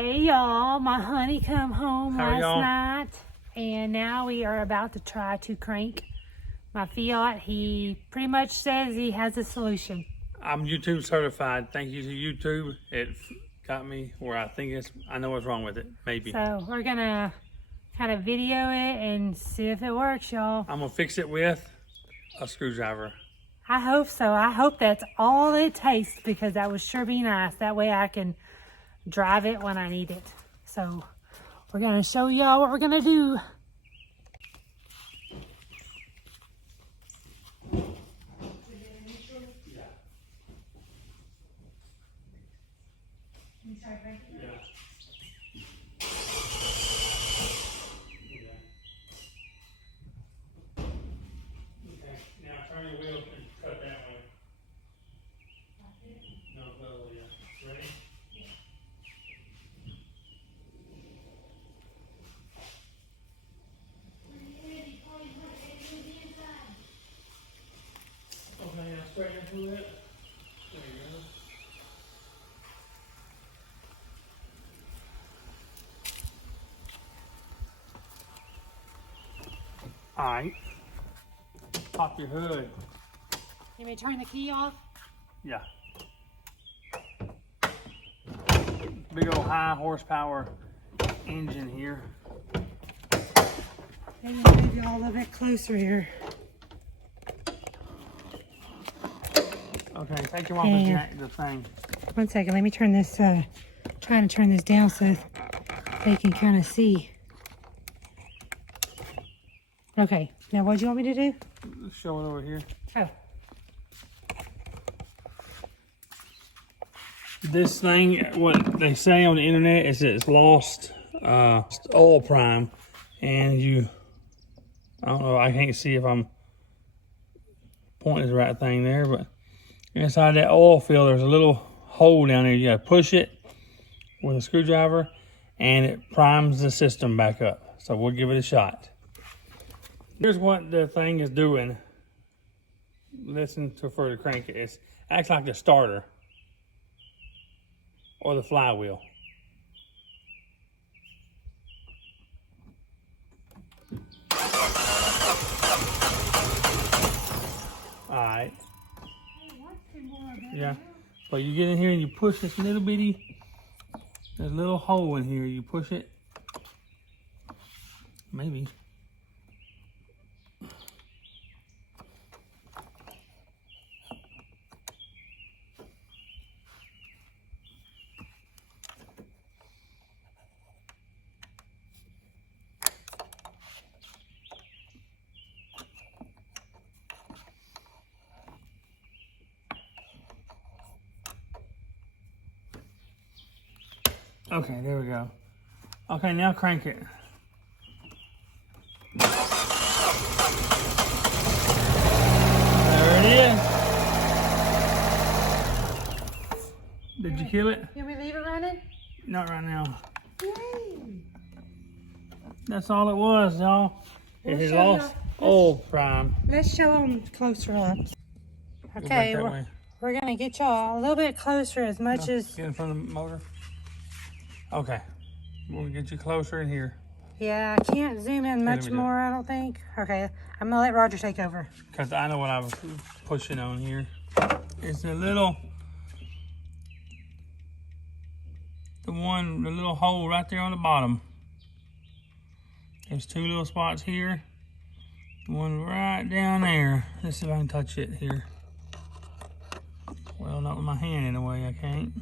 Hey y'all, my honey come home How are last y'all? night and now we are about to try to crank my Fiat. He pretty much says he has a solution. I'm YouTube certified. Thank you to YouTube. It got me where I know what's wrong with it. Maybe. So we're gonna kind of video it and see if it works, y'all. I'm gonna fix it with a screwdriver. I hope so. I hope that's all it takes because that would sure be nice. That way I can drive it when I need it. So we're gonna show y'all what we're gonna do. Now turn your wheel and cut that way. No, the other way. Ready? Okay, now straighten through it. There you go. Alright. Pop your hood. You may turn the key off. Yeah. Big old high horsepower engine here. Maybe move y'all a little bit closer here. Okay, take your off the thing. 1 second, let me turn this, trying to turn this down so they can kind of see. Okay, now what do you want me to do? Show it over here. Oh. This thing, what they say on the internet is that it's lost oil prime, and I don't know, I can't see if I'm pointing the right thing there, but inside that oil fill, there's a little hole down there. You gotta push it with a screwdriver, and it primes the system back up. So we'll give it a shot. Here's what the thing is doing. Listen to for the crank it. It acts like the starter or the flywheel. All right. Yeah. But you get in here and you push this little bitty, there's a little hole in here. You push it. Maybe. Okay, there we go. Okay, now crank it. There it is. Did you kill it? You want me to leave it running? Not right now. Yay! That's all it was, y'all. It has show lost oil prime. Let's show them closer up. Okay, we're going to get y'all a little bit closer as much as... Get in front of the motor. Okay. We'll get you closer in here. Yeah, I can't zoom in much more, I don't think. Okay, I'm going to let Roger take over. Because I know what I was pushing on here. It's the little hole right there on the bottom. There's two little spots here. One right down there. Let's see if I can touch it here. Well, not with my hand in a way, I can't.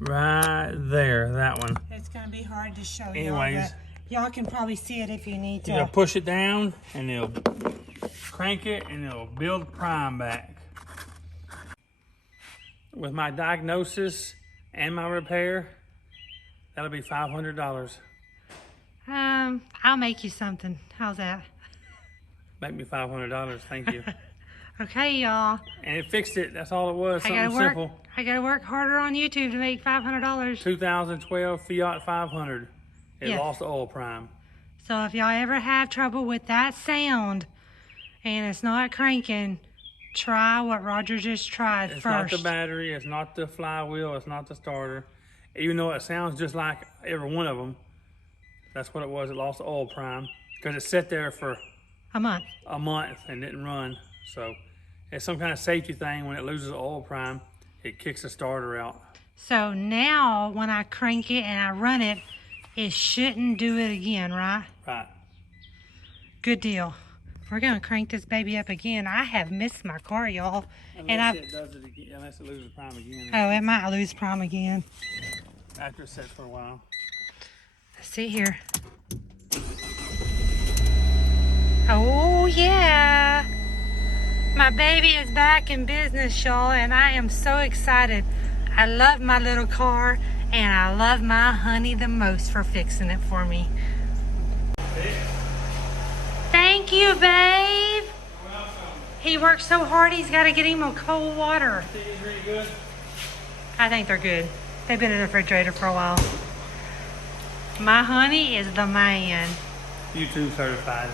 Right there, that one. It's going to be hard to show you. Anyways. Y'all can probably see it if you need to. You gotta push it down and it'll crank it and it'll build prime back. With my diagnosis and my repair, that'll be $500. I'll make you something. How's that? Make me $500, thank you. Okay, y'all. And it fixed it, that's all it was, something simple. I gotta work harder on YouTube to make $500. 2012 Fiat 500. It Yes. lost oil prime. So if y'all ever have trouble with that sound and it's not cranking, try what Roger just tried It's first. not the battery, it's not the flywheel, it's not the starter. Even though it sounds just like every one of them, that's what it was. It lost the oil prime because it sat there for a month and didn't run. So it's some kind of safety thing. When it loses oil prime, it kicks the starter out. So now when I crank it and I run it, it shouldn't do it again, right? Right. Good deal. We're gonna crank this baby up again. I have missed my car, y'all. Unless it does it again, unless it loses prime again. Oh, it might lose prime again. After it sits for a while. Let's see here. Oh yeah. My baby is back in business, y'all, and I am so excited. I love my little car, and I love my honey the most for fixing it for me. Thank you, babe. You're welcome. He worked so hard, he's got to get him a cold water. These really good. I think they're good. They've been in the refrigerator for a while. My honey is the man. YouTube certified.